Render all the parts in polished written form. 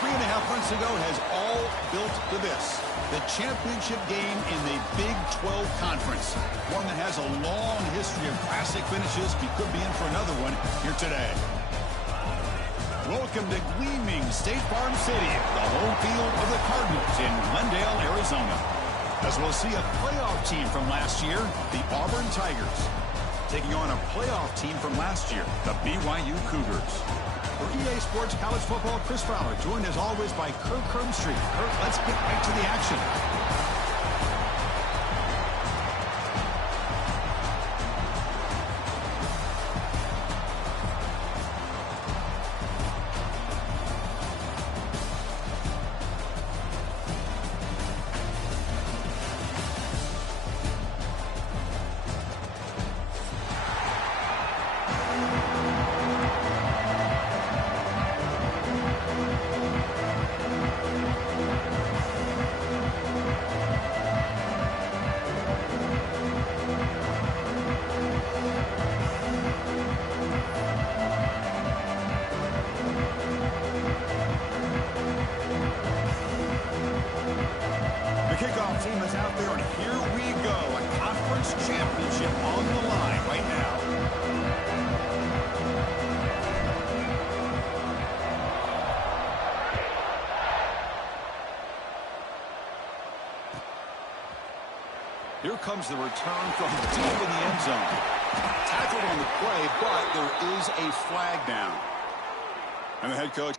3.5 months ago has all built to this. The championship game in the Big 12 Conference. One that has a long history of classic finishes. We could be in for another one here today. Welcome to gleaming State Farm City, the home field of the Cardinals in Glendale, Arizona. As we'll see a playoff team from last year, the Auburn Tigers, taking on a playoff team from last year, the BYU Cougars. For EA Sports College Football, Chris Fowler, joined as always by Kirk Herbstreit. Kirk, let's get right to the action. Team is out there, and here we go. A conference championship on the line right now. Here comes the return from deep in the end zone. Tackled on the play, but there is a flag down. And the head coach.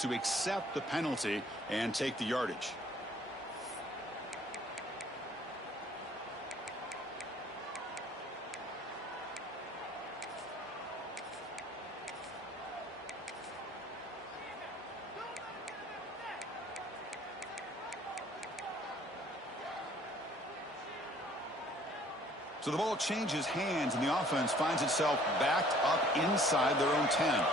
To accept the penalty and take the yardage. So the ball changes hands and the offense finds itself backed up inside their own 10.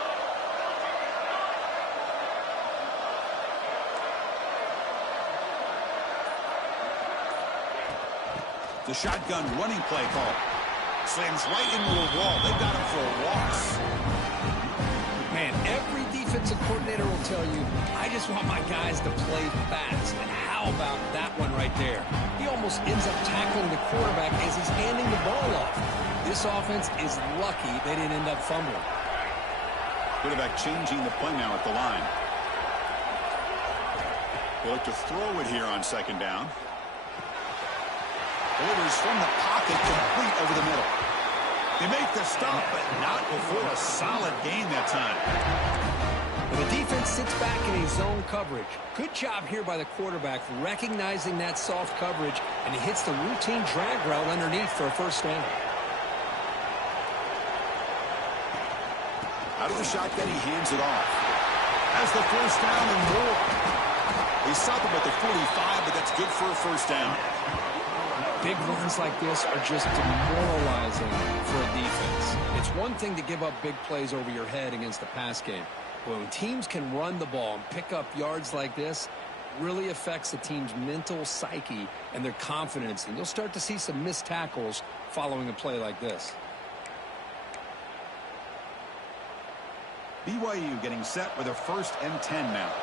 The shotgun running play call. Slams right into a wall. They've got him for a loss. Man, every defensive coordinator will tell you, I just want my guys to play fast. And how about that one right there? He almost ends up tackling the quarterback as he's handing the ball off. This offense is lucky they didn't end up fumbling. Quarterback changing the play now at the line. They look to throw it here on second down. Delivers from the pocket, complete over the middle. They make the stop, but not before a solid gain that time. And the defense sits back in a zone coverage. Good job here by the quarterback recognizing that soft coverage, and he hits the routine drag route underneath for a first down. Out of the shotgun, he hands it off. Has the first down and more. They stop him at the 45, but that's good for a first down. Big runs like this are just demoralizing for a defense. It's one thing to give up big plays over your head against the pass game. But when teams can run the ball and pick up yards like this, it really affects the team's mental psyche and their confidence. And you'll start to see some missed tackles following a play like this. BYU getting set with a 1st and 10 now.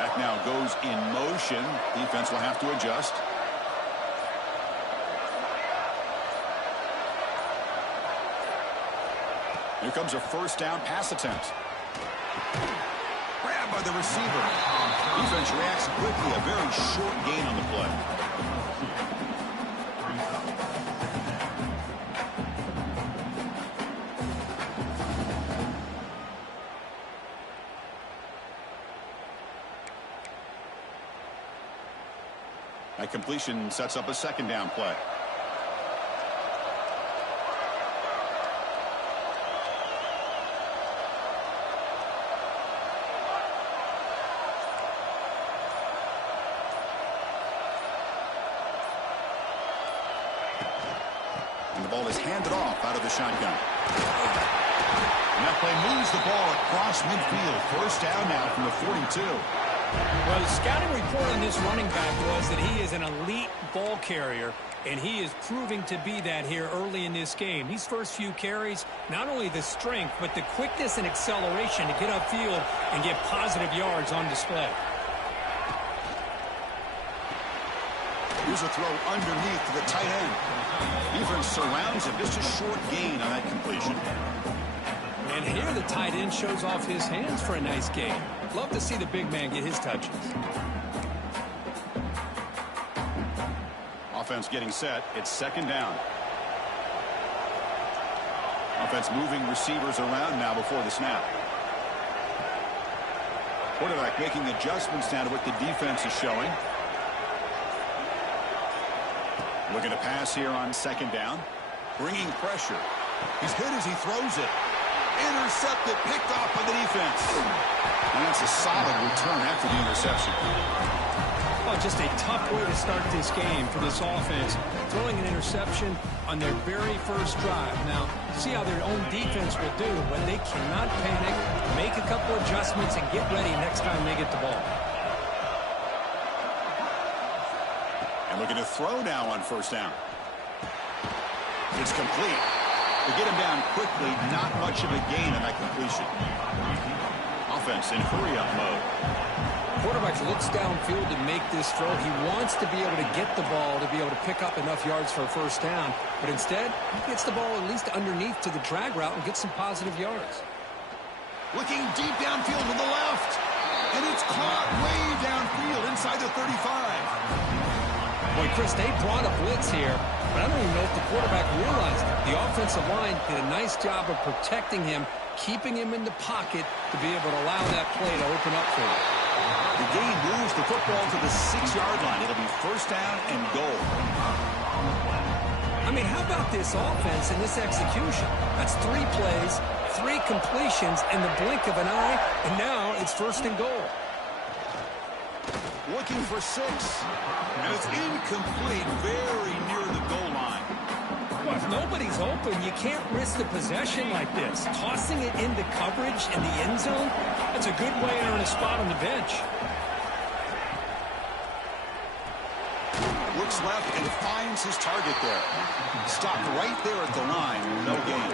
Back now goes in motion. Defense will have to adjust. Here comes a first down pass attempt. Grabbed by the receiver. Defense reacts quickly. A very short gain on the play. completion sets up a second down play. And the ball is handed off out of the shotgun. And that play moves the ball across midfield. First down now from the 42. Well, the scouting report on this running back was that he is an elite ball carrier, and he is proving to be that here early in this game. These first few carries, not only the strength, but the quickness and acceleration to get upfield and get positive yards on display. Here's a throw underneath to the tight end. Defense surrounds him. Just a short gain on that completion. And here the tight end shows off his hands for a nice gain. Love to see the big man get his touches. Offense getting set. It's second down. Offense moving receivers around now before the snap. Quarterback making adjustments now to what the defense is showing. Looking to pass here on second down. Bringing pressure. He's hit as he throws it. Intercepted, picked off by the defense. And that's a solid return after the interception. Oh, just a tough way to start this game for this offense. Throwing an interception on their very first drive. Now, see how their own defense will do, but they cannot panic, make a couple adjustments, and get ready next time they get the ball. And looking to throw now on first down. It's complete. To get him down quickly, not much of a gain on that completion. Offense in hurry-up mode. Quarterback looks downfield to make this throw. He wants to be able to get the ball to be able to pick up enough yards for a first down. But instead, he gets the ball at least underneath to the drag route and gets some positive yards. Looking deep downfield to the left. And it's caught way downfield inside the 35. Boy, Chris, they brought a blitz here, but I don't even know if the quarterback realized it. The offensive line did a nice job of protecting him, keeping him in the pocket to be able to allow that play to open up for him. The game moves the football to the 6-yard line. It'll be first down and goal. I mean, how about this offense and this execution? That's 3 plays, 3 completions in the blink of an eye, and now it's first and goal. Looking for 6. And it's incomplete, very near the goal line. Well, if nobody's open, you can't risk the possession like this. Tossing it into coverage in the end zone, that's a good way to earn a spot on the bench. Looks left and finds his target there. Stopped right there at the line. No gain.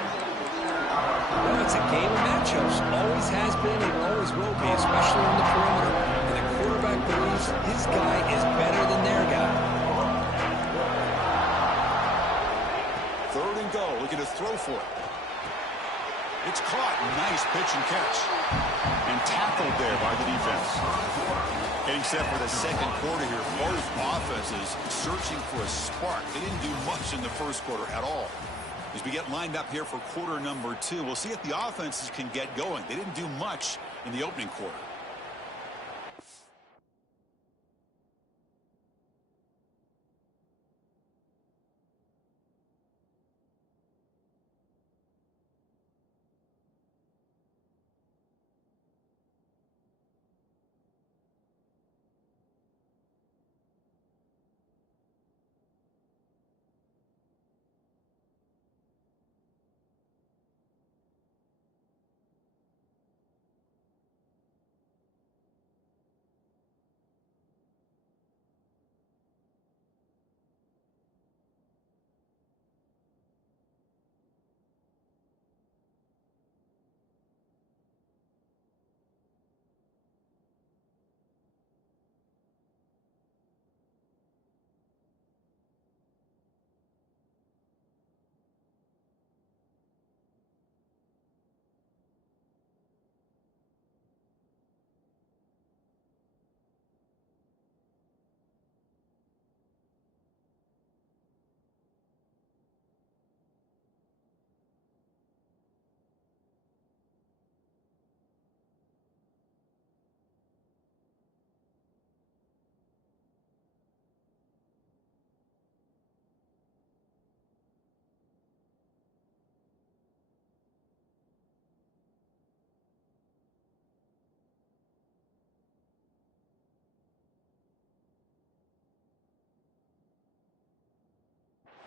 Well, it's a game of matchups. Always has been and always will be, especially on the perimeter. And the quarterback believes his guy is better than their guy. Third and goal. Looking to throw for it. It's caught. Nice pitch and catch. And tackled there by the defense. Getting set for the second quarter here. Both offenses searching for a spark. They didn't do much in the first quarter at all. As we get lined up here for quarter number 2, we'll see if the offenses can get going. They didn't do much in the opening quarter.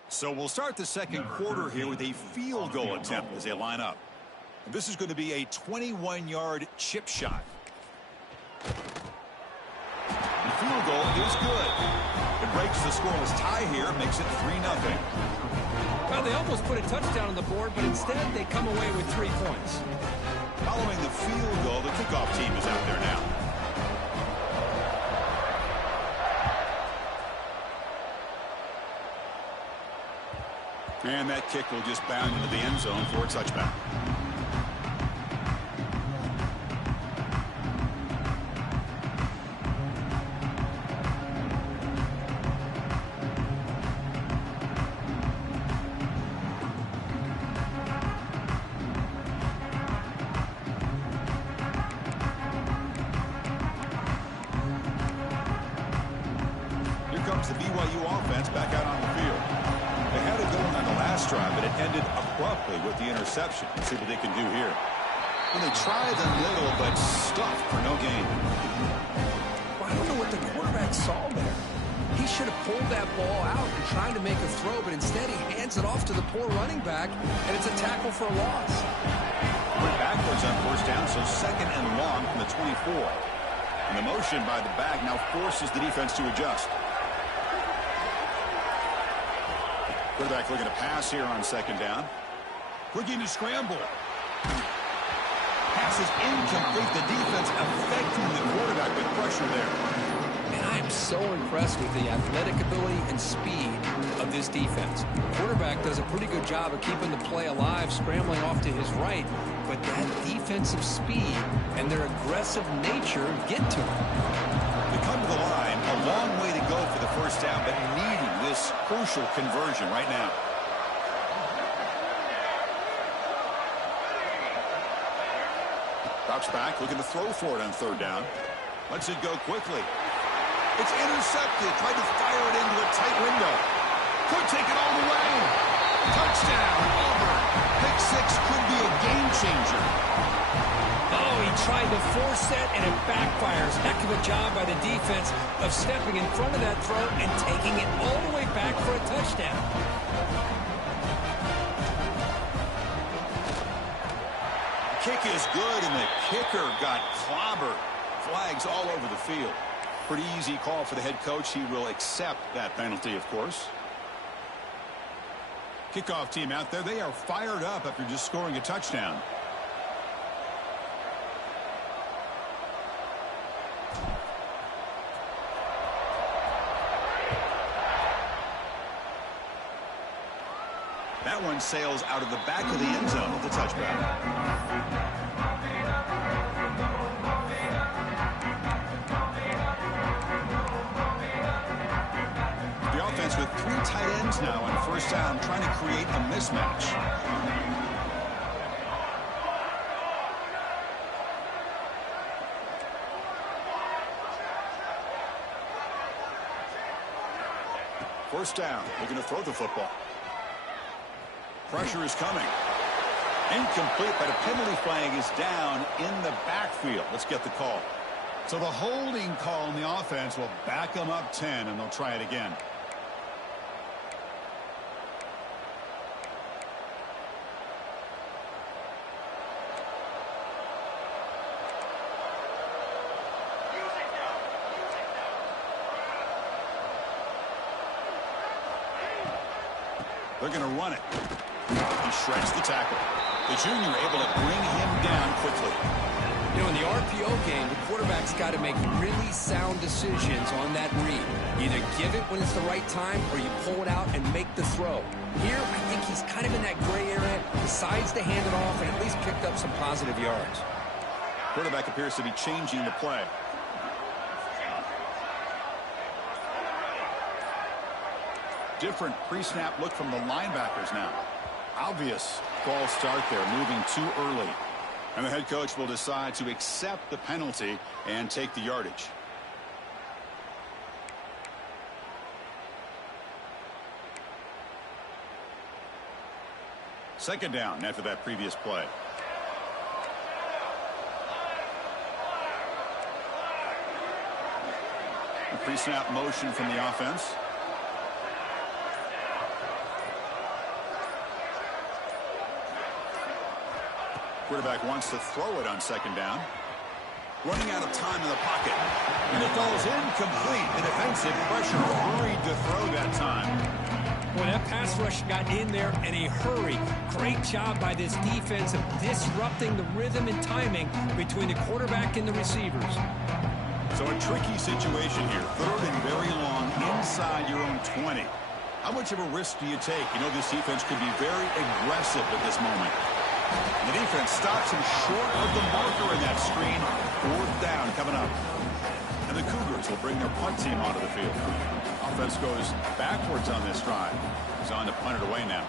So we'll start the second quarter here with a field goal attempt as they line up. This is going to be a 21-yard chip shot. The field goal is good. It breaks the scoreless tie here, makes it 3-0. Well, they almost put a touchdown on the board, but instead they come away with 3 points. Following the field goal, the kickoff team is out there now. And that kick will just bound into the end zone for a touchback. Here comes the BYU offense back out on the field. They had it going on the last drive, but it ended abruptly with the interception. Let's see what they can do here. Well, they tried the middle, but stuffed for no gain. Well, I don't know what the quarterback saw there. He should have pulled that ball out and tried to make a throw, but instead he hands it off to the poor running back, and it's a tackle for a loss. Went backwards on first down, so second and long from the 24. And the motion by the back now forces the defense to adjust. Quarterback looking to pass here on second down. Looking to scramble. Pass is incomplete. The defense affecting the quarterback with pressure there. And I am so impressed with the athletic ability and speed of this defense. Quarterback does a pretty good job of keeping the play alive, scrambling off to his right, but that defensive speed and their aggressive nature get to him. They come to the line, a long way to go for the first down, but needing this crucial conversion right now. Drops back, looking to throw for it on third down. Lets it go quickly. It's intercepted. Tried to fire it into a tight window. Could take it all the way. Touchdown, Auburn. Pick six could be a game changer. Oh, he tried to force that, and it backfires. Heck of a job by the defense of stepping in front of that throw and taking it all the way back for a touchdown. Kick is good, and the kicker got clobbered. Flags all over the field. Pretty easy call for the head coach. He will accept that penalty, of course. Kickoff team out there. They are fired up after just scoring a touchdown. That one sails out of the back of the end zone with the touchback. The offense with 3 tight ends now on first down, trying to create a mismatch. First down, looking to throw the football. Pressure is coming. Incomplete, but a penalty flag is down in the backfield. Let's get the call. So the holding call on the offense will back them up 10, and they'll try it again. They're going to run it. He shreds the tackle. The junior able to bring him down quickly. You know, in the RPO game, the quarterback's got to make really sound decisions on that read. Either give it when it's the right time, or you pull it out and make the throw. Here, I think he's kind of in that gray area, decides to hand it off, and at least picked up some positive yards. Quarterback appears to be changing the play. Different pre-snap look from the linebackers now. Obvious false start there, moving too early. And the head coach will decide to accept the penalty and take the yardage. Second down after that previous play. A pre-snap motion from the offense. Quarterback wants to throw it on second down. Running out of time in the pocket. And it falls incomplete. The defensive pressure hurried to throw that time. Boy, that pass rush got in there in a hurry. Great job by this defense of disrupting the rhythm and timing between the quarterback and the receivers. So a tricky situation here. Third and very long inside your own 20. How much of a risk do you take? You know, this defense could be very aggressive at this moment. The defense stops him short of the marker in that screen. Fourth down coming up. And the Cougars will bring their punt team onto the field. Offense goes backwards on this drive. He's on to punt it away now.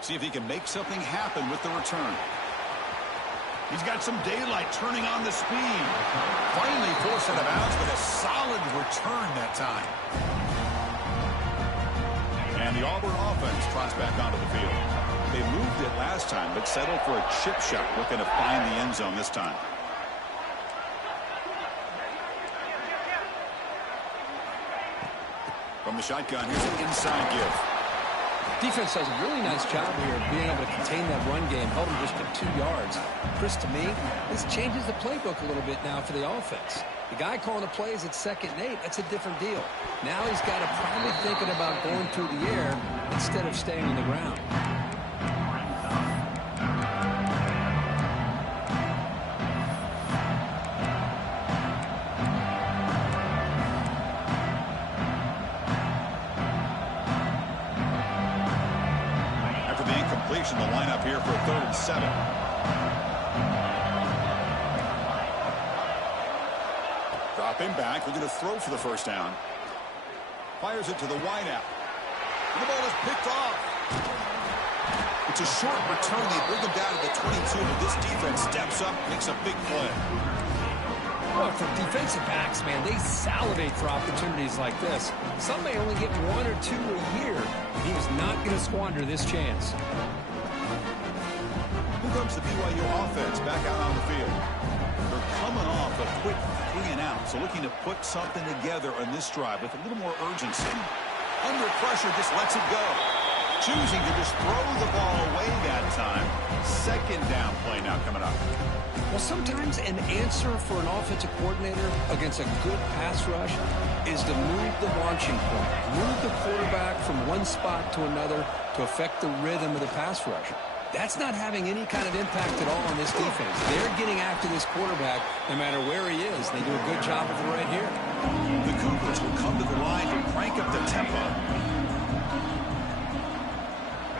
See if he can make something happen with the return. He's got some daylight turning on the speed. Finally forced out of bounds, but a solid return that time. And the Auburn offense trots back onto the field. They moved it last time, but settled for a chip shot, looking to find the end zone this time. From the shotgun, here's an inside give. Defense does a really nice job here of being able to contain that run game, held them just to 2 yards. Chris, to me, this changes the playbook a little bit now for the offense. The guy calling the plays at 2nd and 8, that's a different deal. Now he's got to probably thinking about going through the air instead of staying on the ground. The lineup here for a 3rd and 7. Dropping back, looking to throw for the first down. Fires it to the wideout. And the ball is picked off. It's a short return. They bring him down to the 22, but this defense steps up, makes a big play. Well, for defensive backs, man, they salivate for opportunities like this. Some may only get 1 or 2 a year. He was not going to squander this chance. Here comes the BYU offense back out on the field. They're coming off a quick 3 and out, so looking to put something together on this drive with a little more urgency. Under pressure, just lets it go. Choosing to just throw the ball away that time. 2nd down play now coming up. Well, sometimes an answer for an offensive coordinator against a good pass rush is to move the launching point, move the quarterback from one spot to another to affect the rhythm of the pass rush. That's not having any kind of impact at all on this defense. They're getting after this quarterback no matter where he is. They do a good job of it right here. The Cougars will come to the line to crank up the tempo.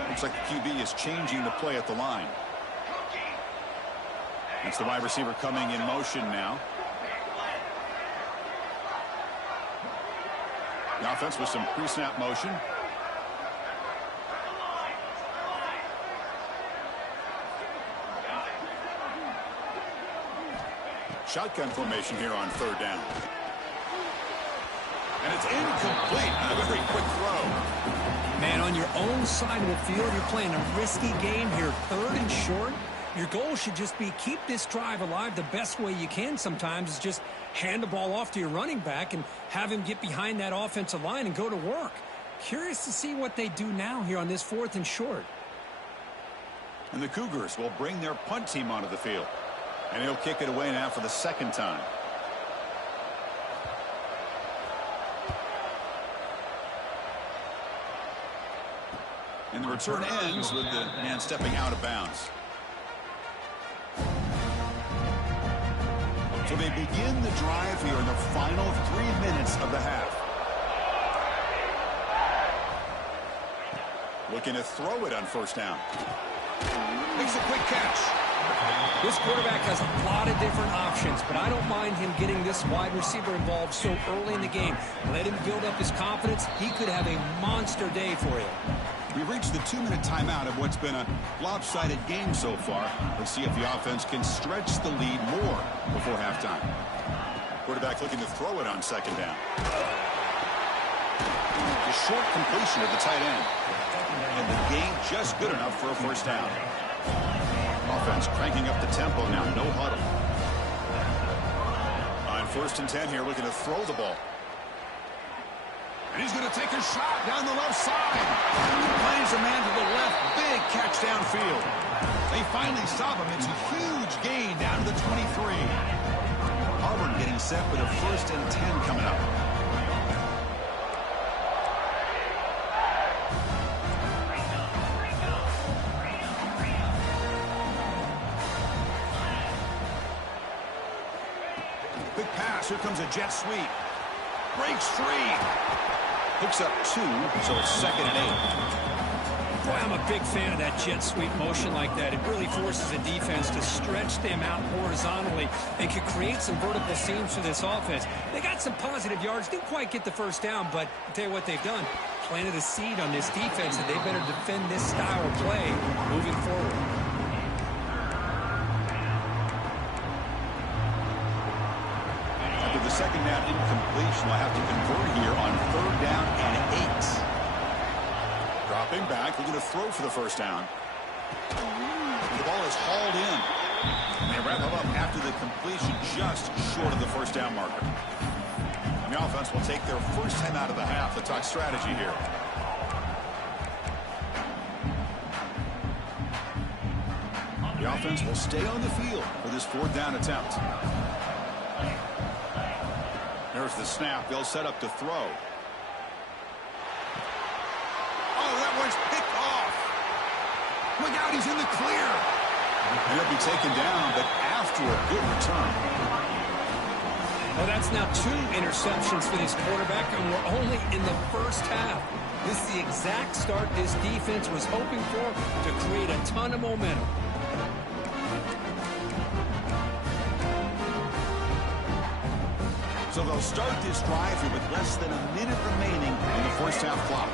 Looks like the QB is changing the play at the line. That's the wide receiver coming in motion now. The offense with some pre-snap motion. Shotgun formation here on 3rd down. And it's incomplete. A very quick throw. Man, on your own side of the field, you're playing a risky game here. 3rd and short. Your goal should just be keep this drive alive the best way you can sometimes is just hand the ball off to your running back and have him get behind that offensive line and go to work. Curious to see what they do now here on this 4th and short. And the Cougars will bring their punt team onto the field. And he'll kick it away now for the 2nd time. And the return ends with the man stepping out of bounds. So they begin the drive here in the final 3 minutes of the half. Looking to throw it on 1st down. Makes a quick catch. This quarterback has a lot of different options, but I don't mind him getting this wide receiver involved so early in the game. Let him build up his confidence. He could have a monster day for you. We've reached the 2-minute timeout of what's been a lopsided game so far. Let's see if the offense can stretch the lead more before halftime. Quarterback looking to throw it on 2nd down. The short completion of the tight end. And the game just good enough for a 1st down. Offense cranking up the tempo now. No huddle. On 1st and 10 here, looking to throw the ball. And he's going to take a shot down the left side. Plays a man to the left. Big catch downfield. They finally stop him. It's a huge gain down to the 23. Auburn getting set with a 1st and 10 coming up. Big pass. Here comes a jet sweep. Breaks free. Picks up 2, so it's 2nd and 8. Boy, I'm a big fan of that jet sweep motion like that. It really forces the defense to stretch them out horizontally and can create some vertical seams for this offense. They got some positive yards. Didn't quite get the 1st down, but I'll tell you what they've done. Planted a seed on this defense that they better defend this style of play moving forward. After the 2nd down incompletion, they'll have to convert here on 3rd down and 8. Dropping back, looking to throw for the 1st down. The ball is hauled in. And they wrap it up after the completion just short of the 1st down marker. And the offense will take their 1st time out of the half to talk strategy here. The offense will stay on the field for this 4th down attempt. There's the snap. They'll set up to throw. Oh, that one's picked off. Look out, he's in the clear. And he'll be taken down, but after a good return. Well, that's now 2 interceptions for this quarterback, and we're only in the 1st half. This is the exact start this defense was hoping for to create a ton of momentum. So they'll start this drive here with less than a minute remaining in the 1st half clock.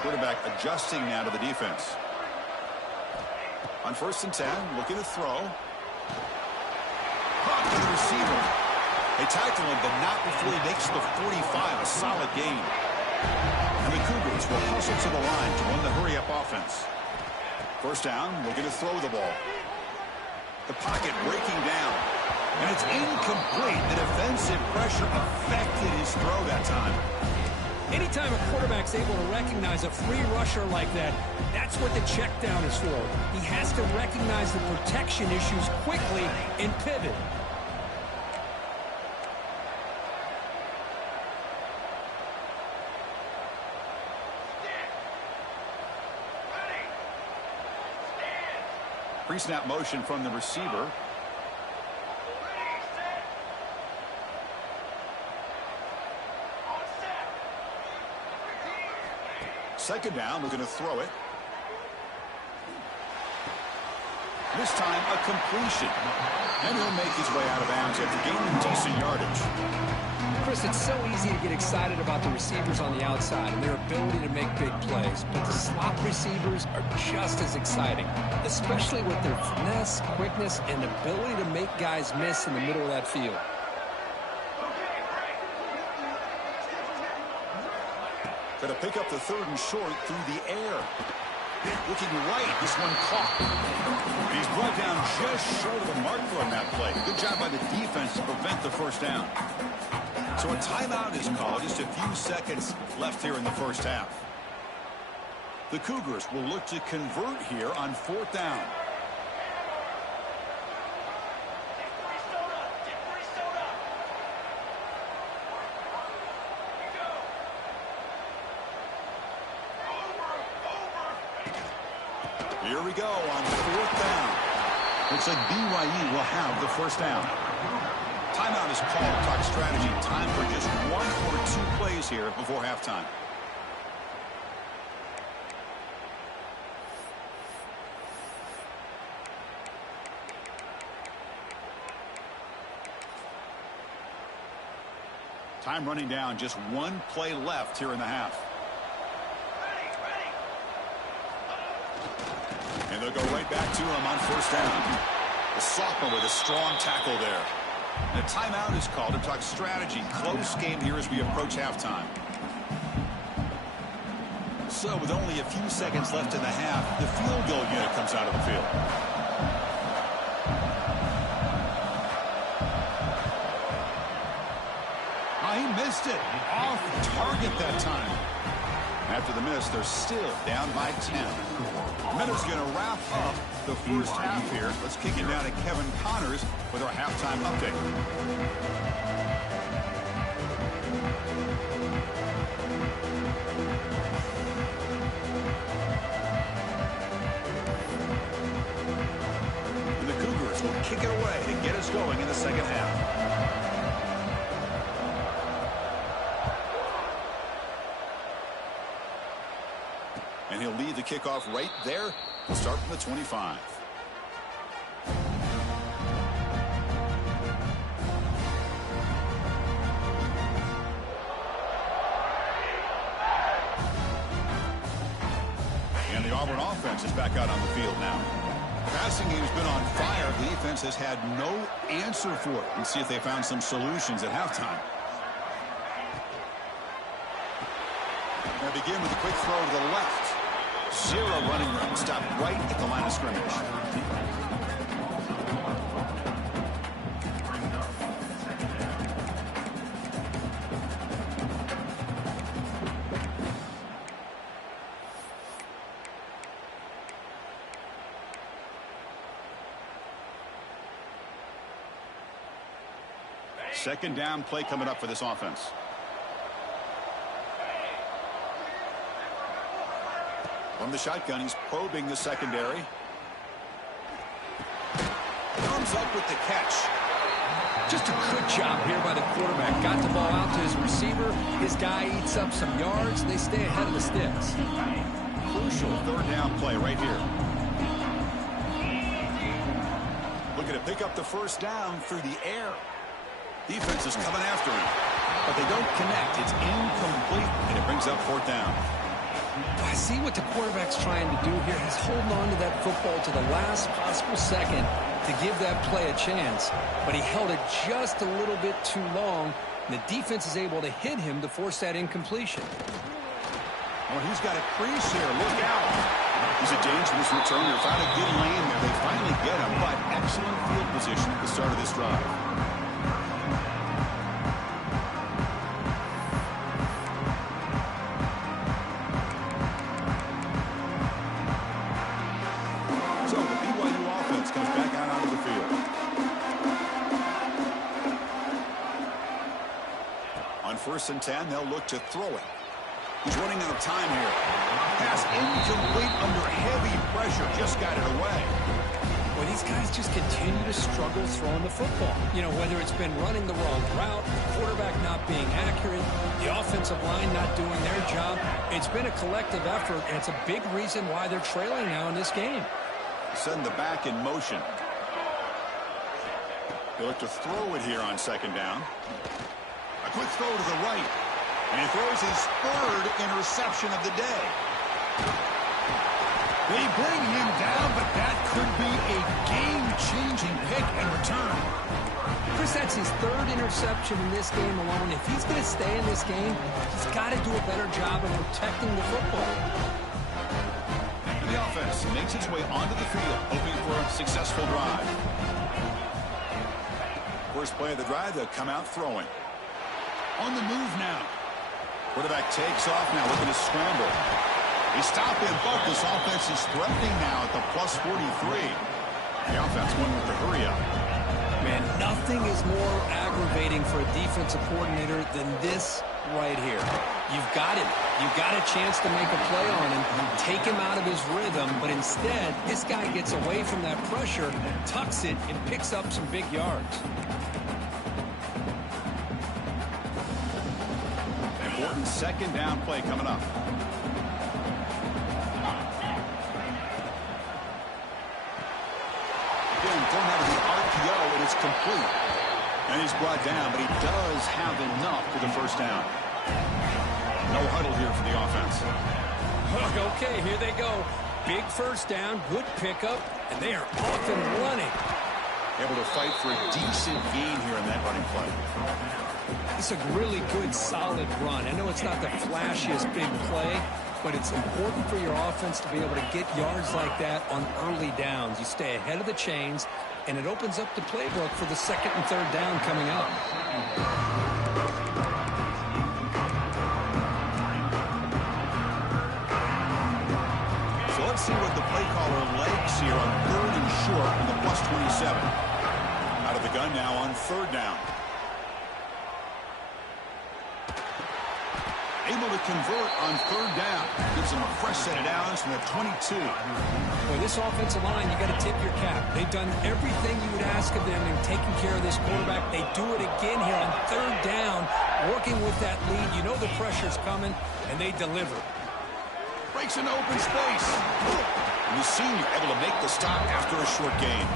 Quarterback adjusting now to the defense. On 1st and 10, looking to throw. Caught to the receiver. They tackle him, but not before he makes the 45. A solid gain. And the Cougars will hustle to the line to run the hurry-up offense. 1st down, looking to throw the ball. The pocket breaking down. And it's incomplete. The defensive pressure affected his throw that time. Anytime a quarterback's able to recognize a free rusher like that, that's what the check down is for. He has to recognize the protection issues quickly and pivot. Pre-snap motion from the receiver. Second down, looking to throw it. This time, a completion. And he'll make his way out of bounds after gaining decent yardage. Chris, it's so easy to get excited about the receivers on the outside and their ability to make big plays. But the slot receivers are just as exciting, especially with their finesse, quickness, and ability to make guys miss in the middle of that field. Going to pick up the 3rd and short through the air. Looking right, this one caught. He's brought down just short of the marker on that play. Good job by the defense to prevent the 1st down. So a timeout is called. Just a few seconds left here in the 1st half. The Cougars will look to convert here on 4th down. Here we go on 4th down. Looks like BYU will have the 1st down. Timeout is called. Talk strategy. Time for just 1 or 2 plays here before halftime. Time running down. Just 1 play left here in the half. And they'll go right back to him on 1st down. The sophomore with a strong tackle there. And a timeout is called to talk strategy. Close game here as we approach halftime. So with only a few seconds left in the half, the field goal unit comes out of the field. he missed it. Off target that time. After the miss, they're still down by 10. Miller's going to wrap up the first half here. Let's kick it down to Kevin Connors with our halftime update. And the Cougars will kick it away to get us going in the second half. And he'll lead the kickoff right there. We'll start from the 25. And the Auburn offense is back out on the field now. Passing game's been on fire. The defense has had no answer for it. Let's see if they found some solutions at halftime. They begin with a quick throw to the left. Zero running room. Stopped right at the line of scrimmage. Second down play coming up for this offense. From the shotgun, he's probing the secondary. Comes up with the catch. Just a good job here by the quarterback. Got the ball out to his receiver. His guy eats up some yards. They stay ahead of the sticks. Crucial third down play right here. Looking to pick up the first down through the air. Defense is coming after him, but they don't connect. It's incomplete, and it brings up fourth down. I see what the quarterback's trying to do here. He's holding on to that football to the last possible second to give that play a chance. But he held it just a little bit too long. And the defense is able to hit him to force that incompletion. Oh, he's got a crease here. Look out. He's a dangerous returner. Found a good lane there. They finally get him, but excellent field position at the start of this drive. First and 10, they'll look to throw it. He's running out of time here. Pass incomplete under heavy pressure. Just got it away. Well, these guys just continue to struggle throwing the football. You know, whether it's been running the wrong route, the quarterback not being accurate, the offensive line not doing their job. It's been a collective effort, and it's a big reason why they're trailing now in this game. Send the back in motion. They look to throw it here on second down. A quick throw to the right. And he throws his third interception of the day. They bring him down, but that could be a game-changing pick and return. Chris, that's his third interception in this game alone. If he's going to stay in this game, he's got to do a better job of protecting the football. And the offense makes its way onto the field, hoping for a successful drive. First play of the drive, they'll come out throwing. On the move now. Quarterback takes off now, looking to scramble. They stop him, but this offense is threatening now at the plus 43. The offense went with the hurry up. Man, nothing is more aggravating for a defensive coordinator than this right here. You've got him. You've got a chance to make a play on him, take him out of his rhythm, but instead, this guy gets away from that pressure, tucks it, and picks up some big yards. Important second down play coming up. Again, thrown out of the RPO, and it's complete. And he's brought down, but he does have enough for the first down. No huddle here for the offense. Okay, here they go. Big first down, good pickup, and they are off and running. Able to fight for a decent gain here in that running play. It's a really good, solid run. I know it's not the flashiest big play, but it's important for your offense to be able to get yards like that on early downs. You stay ahead of the chains, and it opens up the playbook for the second and third down coming up. pass here on 3rd and short in the +27. Out of the gun now on 3rd down. Able to convert on 3rd down. Gives them a fresh set of downs from the 22. Well, this offensive line, you got to tip your cap. They've done everything you would ask of them in taking care of this quarterback. They do it again here on 3rd down, working with that lead. You know the pressure's coming, and they deliver. Breaks an open space. And the senior able to make the stop after a short gain.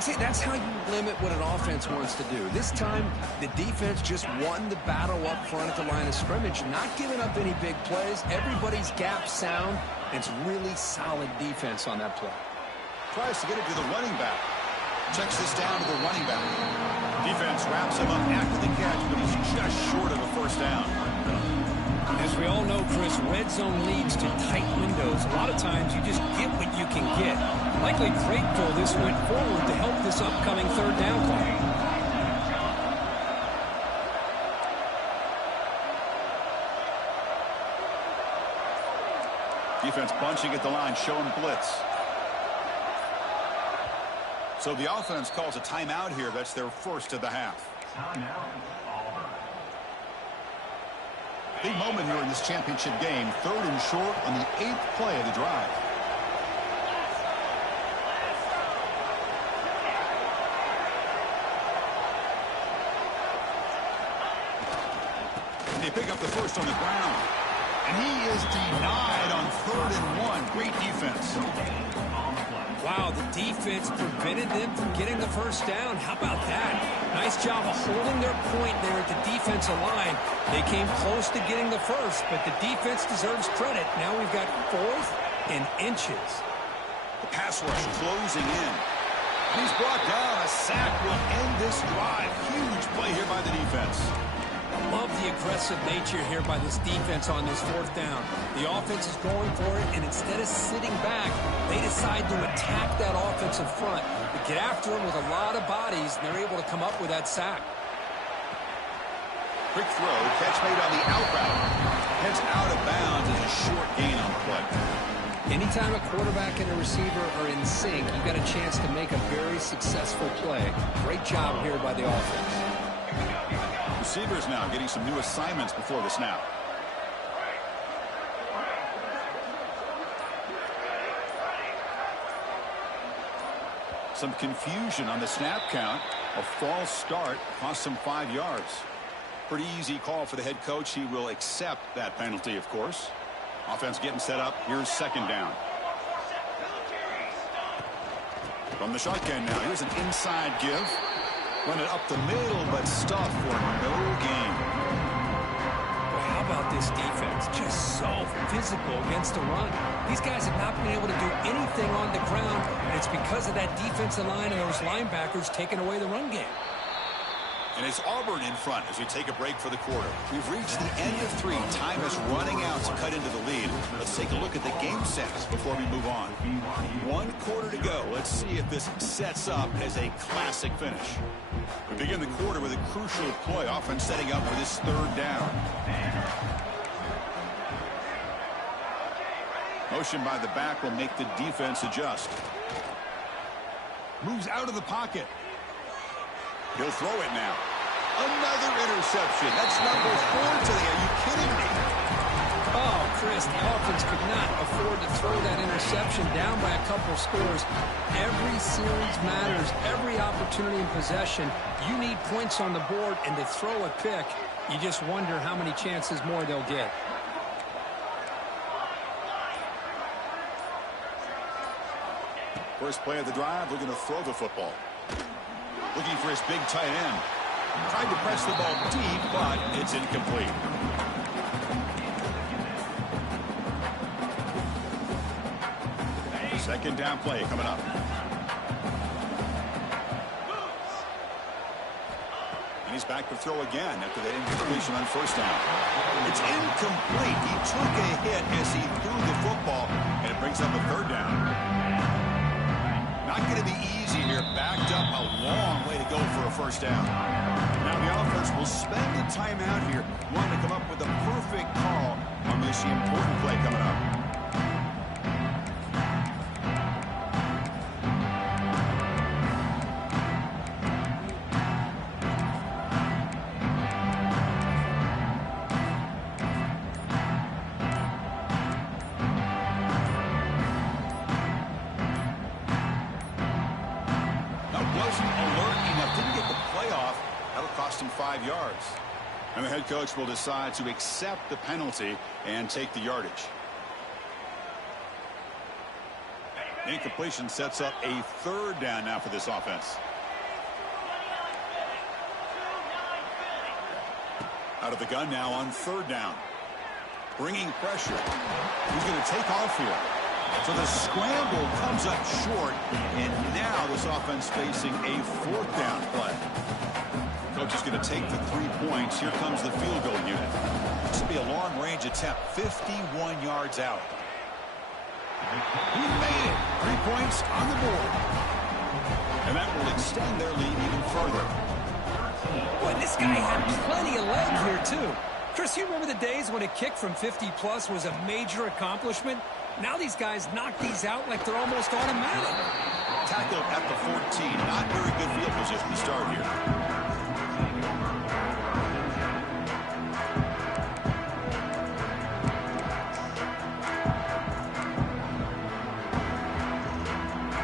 See, that's how you limit what an offense wants to do. This time, the defense just won the battle up front at the line of scrimmage, not giving up any big plays. Everybody's gap sound. It's really solid defense on that play. Tries to get it to the running back. Checks this down to the running back. Defense wraps him up after the catch, but he's just short of a 1st down. As we all know, Chris, red zone leads to tight windows. A lot of times you just get what you can get. Likely grateful this went forward to help this upcoming 3rd down play. Defense bunching at the line, showing blitz. So the offense calls a timeout here. That's their first of the half. Big moment here in this championship game. 3rd and short on the 8th play of the drive. They pick up the first on the ground. And he is denied on 3rd and 1. Great defense. Wow, the defense prevented them from getting the 1st down. How about that? Nice job of holding their point there at the defensive line. They came close to getting the 1st, but the defense deserves credit. Now we've got 4th and inches. The pass rush closing in. And he's brought down. A sack will end this drive. Huge play here by the defense. I love the aggressive nature here by this defense on this 4th down. The offense is going for it, and instead of sitting back, they decide to attack that offensive front. They get after him with a lot of bodies, and they're able to come up with that sack. Quick throw, catch made on the out route. Heads out of bounds as a short gain on the play. Anytime a quarterback and a receiver are in sync, you've got a chance to make a very successful play. Great job here by the offense. Receivers now getting some new assignments before the snap. Some confusion on the snap count. A false start cost him 5 yards. Pretty easy call for the head coach. He will accept that penalty, of course. Offense getting set up. Here's 2nd down. From the shotgun now. Here's an inside give. Run it up the middle, but stuffed for no gain. Well, how about this defense? Just so physical against the run. These guys have not been able to do anything on the ground, and it's because of that defensive line and those linebackers taking away the run game. And it's Auburn in front as we take a break for the quarter. We've reached the end of 3. Time is running out to cut into the lead. Let's take a look at the game sets before we move on. 1 quarter to go. Let's see if this sets up as a classic finish. We begin the quarter with a crucial play. Offense setting up for this 3rd down. Motion by the back will make the defense adjust. Moves out of the pocket. He'll throw it now. Another interception. That's number 4 today. Are you kidding me? Oh, Chris, the offense could not afford to throw that interception down by a couple of scores. Every series matters. Every opportunity in possession. You need points on the board, and to throw a pick, you just wonder how many chances more they'll get. First play of the drive, they're going to throw the football. Looking for his big tight end. Tried to press the ball deep, but it's incomplete. Second down play coming up. And he's back to throw again after that incompletion on 1st down. It's incomplete. He took a hit as he threw the football, and it brings up a 3rd down. Not going to be easy here. Backed up a long way to go for a 1st down. Now the offense will spend the timeout here, wanting to come up with a perfect call on this important play coming up. 5 yards. And the head coach will decide to accept the penalty and take the yardage. Incompletion sets up a 3rd down now for this offense. Out of the gun now on 3rd down. Bringing pressure. Who's going to take off here? So the scramble comes up short, and now this offense facing a 4th down play. Coach is going to take the 3 points. Here comes the field goal unit. This will be a long-range attempt, 51 yards out. He made it. 3 points on the board. And that will extend their lead even further. Boy, this guy had plenty of leg here, too. Chris, you remember the days when a kick from 50-plus was a major accomplishment? Now these guys knock these out like they're almost automatic. Tackled at the 14. Not very good field position to start here.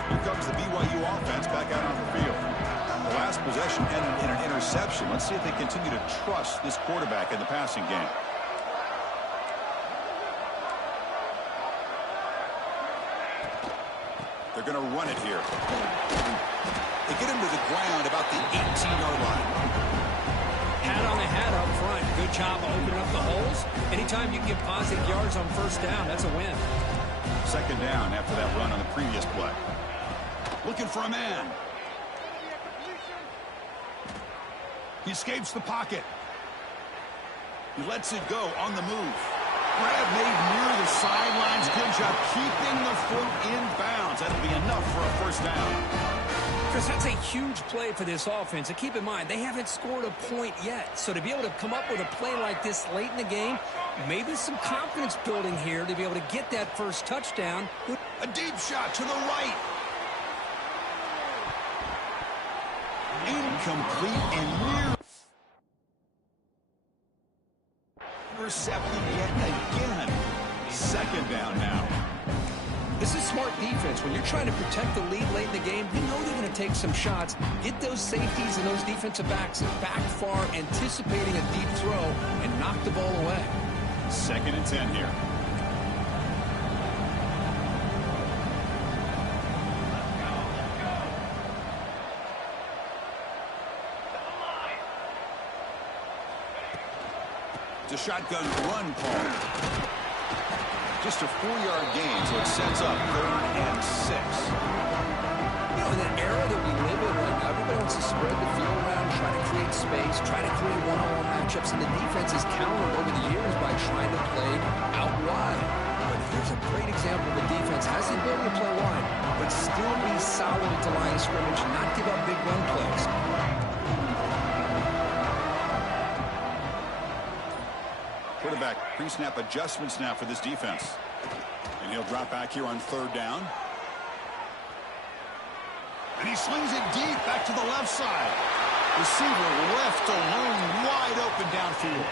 Here comes the BYU offense back out on the field. The last possession ended in an interception. Let's see if they continue to trust this quarterback in the passing game. They're going to run it here. They get him to the ground about the 18-yard line. Hat on the hat up front. Good job opening up the holes. Anytime you can get positive yards on 1st down, that's a win. 2nd down after that run on the previous play. Looking for a man. He escapes the pocket. He lets it go on the move. Grab made near the sidelines. Good job keeping the foot in bounds. That'll be enough for a 1st down. Chris, that's a huge play for this offense. And keep in mind, they haven't scored a point yet. So to be able to come up with a play like this late in the game, maybe some confidence building here to be able to get that 1st touchdown. A deep shot to the right. Incomplete and near. Intercepted yet again. 2nd down now. This is smart defense. When you're trying to protect the lead late in the game, you know they're going to take some shots. Get those safeties and those defensive backs back far, anticipating a deep throw, and knock the ball away. 2nd and 10 here. It's a shotgun run call. Just a 4-yard gain, so it sets up 3rd and 6. You know, in the era that we live in right now, everybody wants to spread the field around, try to create space, try to create one-on-one matchups, and the defense is countered over the years by trying to play out wide. But here's a great example of the defense has the ability to play wide, but still be solid at the line of scrimmage, not give up big run plays. Quarterback pre-snap adjustments now for this defense. And he'll drop back here on 3rd down. And he slings it deep back to the left side. Receiver left alone, wide open downfield.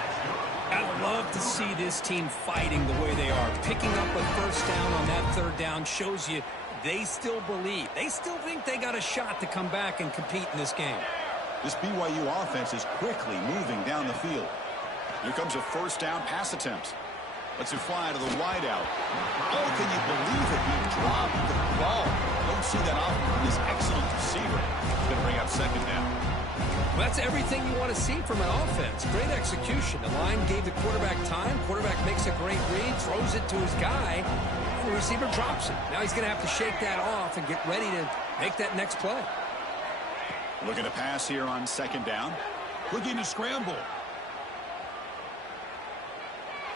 I'd love to see this team fighting the way they are. Picking up a 1st down on that 3rd down shows you they still believe. They still think they got a shot to come back and compete in this game. This BYU offense is quickly moving down the field. Here comes a 1st down pass attempt. Lets it fly to the wideout. Oh, can you believe it? He dropped the ball. Don't see that often from this excellent receiver. Going to bring up 2nd down. Well, that's everything you want to see from an offense. Great execution. The line gave the quarterback time. Quarterback makes a great read, throws it to his guy, and the receiver drops it. Now he's going to have to shake that off and get ready to make that next play. Looking to pass here on 2nd down. Looking to scramble.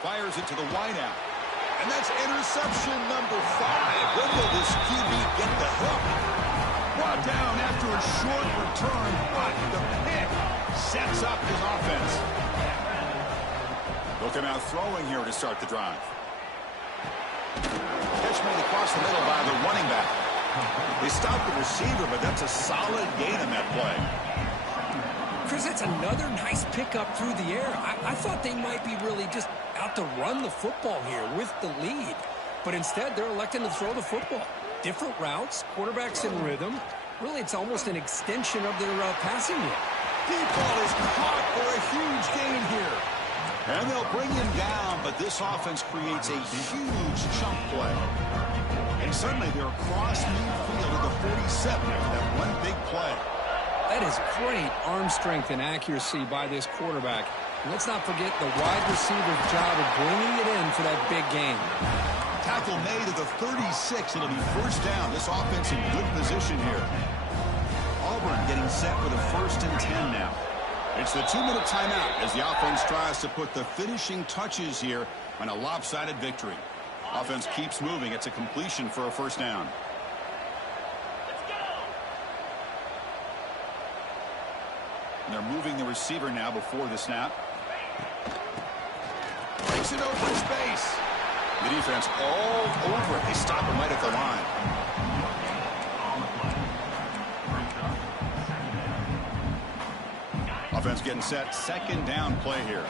Fires it to the wideout. And that's interception number 5. When will this QB get the hook? Brought down after a short return, but the pick sets up his offense. They'll come out throwing here to start the drive. Catch made across the middle by the running back. They stopped the receiver, but that's a solid gain on that play. Chris, that's another nice pickup through the air. I thought they might be really just out to run the football here with the lead. But instead, they're electing to throw the football. Different routes, quarterbacks in rhythm. Really, it's almost an extension of their passing game. Deep ball is caught for a huge gain here. And they'll bring him down, but this offense creates a huge chunk play. And suddenly they're across midfield at the 47 with that one big play. That is great arm strength and accuracy by this quarterback. And let's not forget the wide receiver's job of bringing it in for that big gain. Tackle made at the 36. It'll be first down. This offense in good position here. Auburn getting set with a 1st and 10 now. It's the 2-minute timeout as the offense tries to put the finishing touches here on a lopsided victory. Offense keeps moving. It's a completion for a first down. And they're moving the receiver now before the snap. Takes it over space. The defense all over it. They stop him right at the line. Offense getting set. 2nd down play here.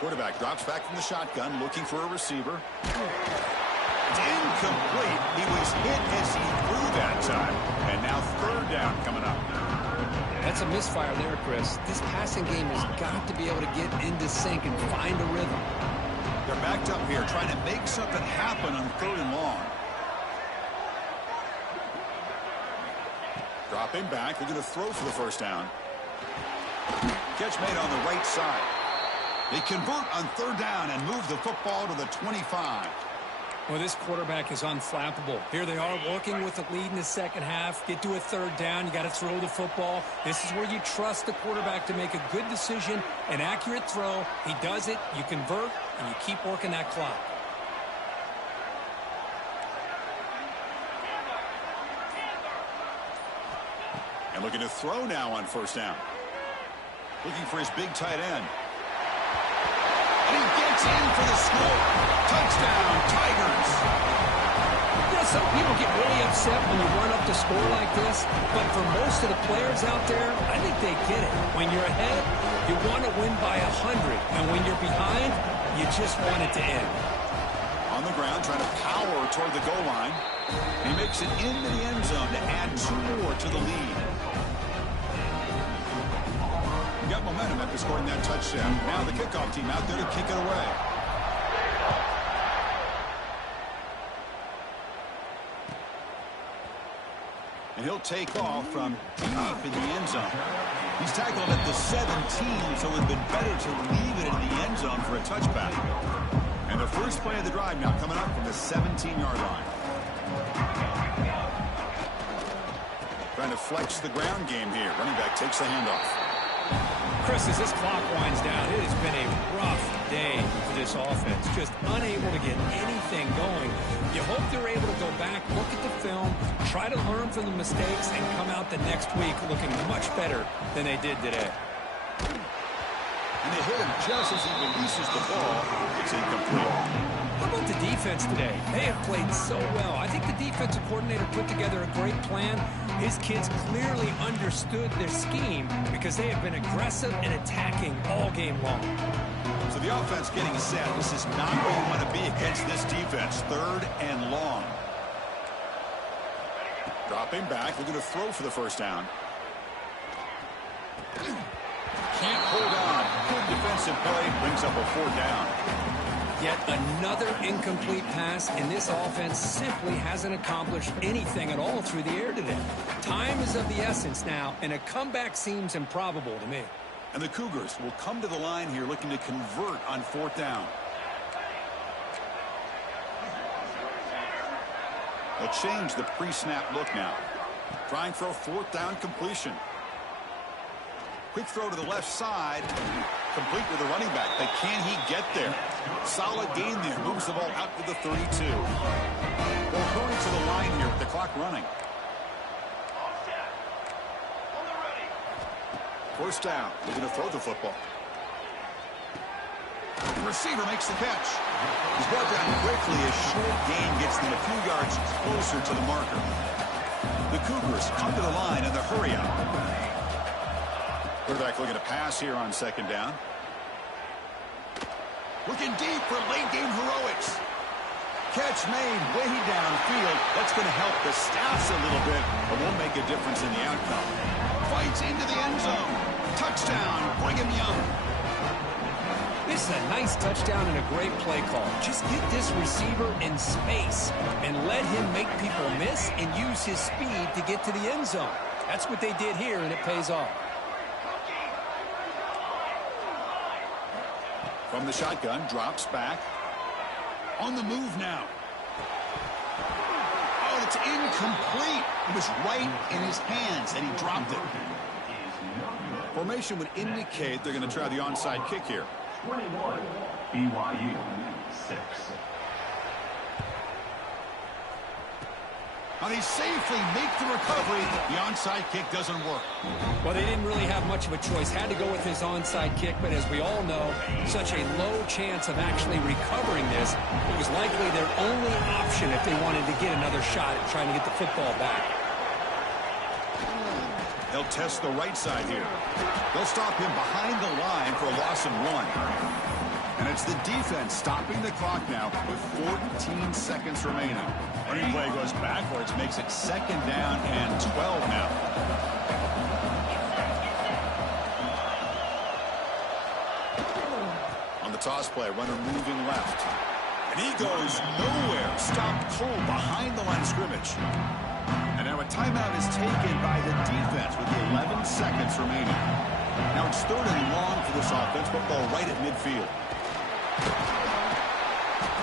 Quarterback drops back from the shotgun, looking for a receiver. It's incomplete. He was hit as he threw that time. And now 3rd down coming up. That's a misfire there, Chris. This passing game has got to be able to get into sync and find a rhythm. They're backed up here trying to make something happen on 3rd and long. Dropping back. They're going to throw for the first down. Catch made on the right side. They convert on 3rd down and move the football to the 25. Well, this quarterback is unflappable. Here they are working with the lead in the second half. Get to a 3rd down. You got to throw the football. This is where you trust the quarterback to make a good decision, an accurate throw. He does it. You convert, and you keep working that clock. And looking to throw now on 1st down. Looking for his big tight end. And he gets in for the score. Touchdown, Tigers. You know, some people get really upset when you run up to score like this, but for most of the players out there, I think they get it. When you're ahead, you want to win by 100, and when you're behind, you just want it to end. On the ground, trying to power toward the goal line. He makes it into the end zone to add 2 more to the lead. Got momentum after scoring that touchdown. Now the kickoff team out there to kick it away. And he'll take off from deep in the end zone. He's tackled at the 17, so it would have been better to leave it in the end zone for a touchback. And the first play of the drive now coming up from the 17-yard line. Trying to flex the ground game here. Running back takes the handoff. Chris, as this clock winds down, it has been a rough day for this offense. Just unable to get anything going. You hope they're able to go back, look at the film, try to learn from the mistakes, and come out the next week looking much better than they did today. And they hit him just as he releases the ball. It's incomplete. How about the defense today? They have played so well. I think the defensive coordinator put together a great plan. His kids clearly understood their scheme because they have been aggressive and attacking all game long. So the offense getting set. This is not where you want to be against this defense. 3rd and long. Dropping back. Looking to throw for the first down. Can't hold on. Good defensive play. Brings up a 4th down. Yet another incomplete pass, and this offense simply hasn't accomplished anything at all through the air today. Time is of the essence now, and a comeback seems improbable to me. And the Cougars will come to the line here looking to convert on 4th down. They'll change the pre-snap look now. Trying for a 4th down completion. Quick throw to the left side. Complete with the running back. But can he get there? Solid gain there. Moves the ball out to the 32. They'll hurry to the line here with the clock running. First down. They're going to throw the football. The receiver makes the catch. He's brought down quickly. A short gain gets them a few yards closer to the marker. The Cougars come to the line in the hurry up. Quarterback looking to pass here on 2nd down. Looking deep for late game heroics. catch made way downfield. That's going to help the Staffs a little bit, but won't make a difference in the outcome. Fights into the end zone. Touchdown, Brigham Young. This is a nice touchdown and a great play call. Just get this receiver in space and let him make people miss and use his speed to get to the end zone. That's what they did here, and it pays off. From the shotgun, drops back. On the move now. Oh, it's incomplete. It was right in his hands, and he dropped it. Formation would indicate they're going to try the onside kick here. 21, BYU 6. Now they safely make the recovery. The onside kick doesn't work. Well, they didn't really have much of a choice. Had to go with his onside kick, but as we all know, such a low chance of actually recovering this. It was likely their only option if they wanted to get another shot at trying to get the football back. They'll test the right side here. They'll stop him behind the line for a loss of 1. And it's the defense stopping the clock now with 14 seconds remaining. Running play goes backwards, makes it 2nd down and 12 now. On the toss play, runner moving left. And he goes nowhere. Stopped cold behind the line of scrimmage. And now a timeout is taken by the defense with 11 seconds remaining. Now it's 3rd and long for this offense, but ball right at midfield.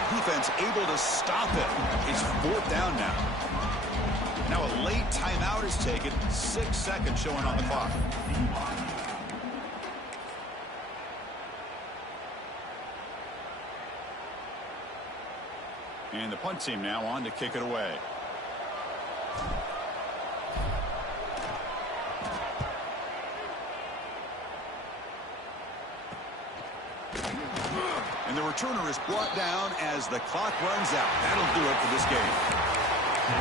Defense able to stop it. It's 4th down now. Now a late timeout is taken. 6 seconds showing on the clock. And the punt team now on to kick it away. And the returner is brought down as the clock runs out. That'll do it for this game.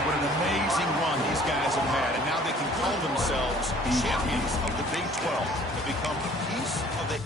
What an amazing run these guys have had. And now they can call themselves champions of the Big 12. They've become a piece of the...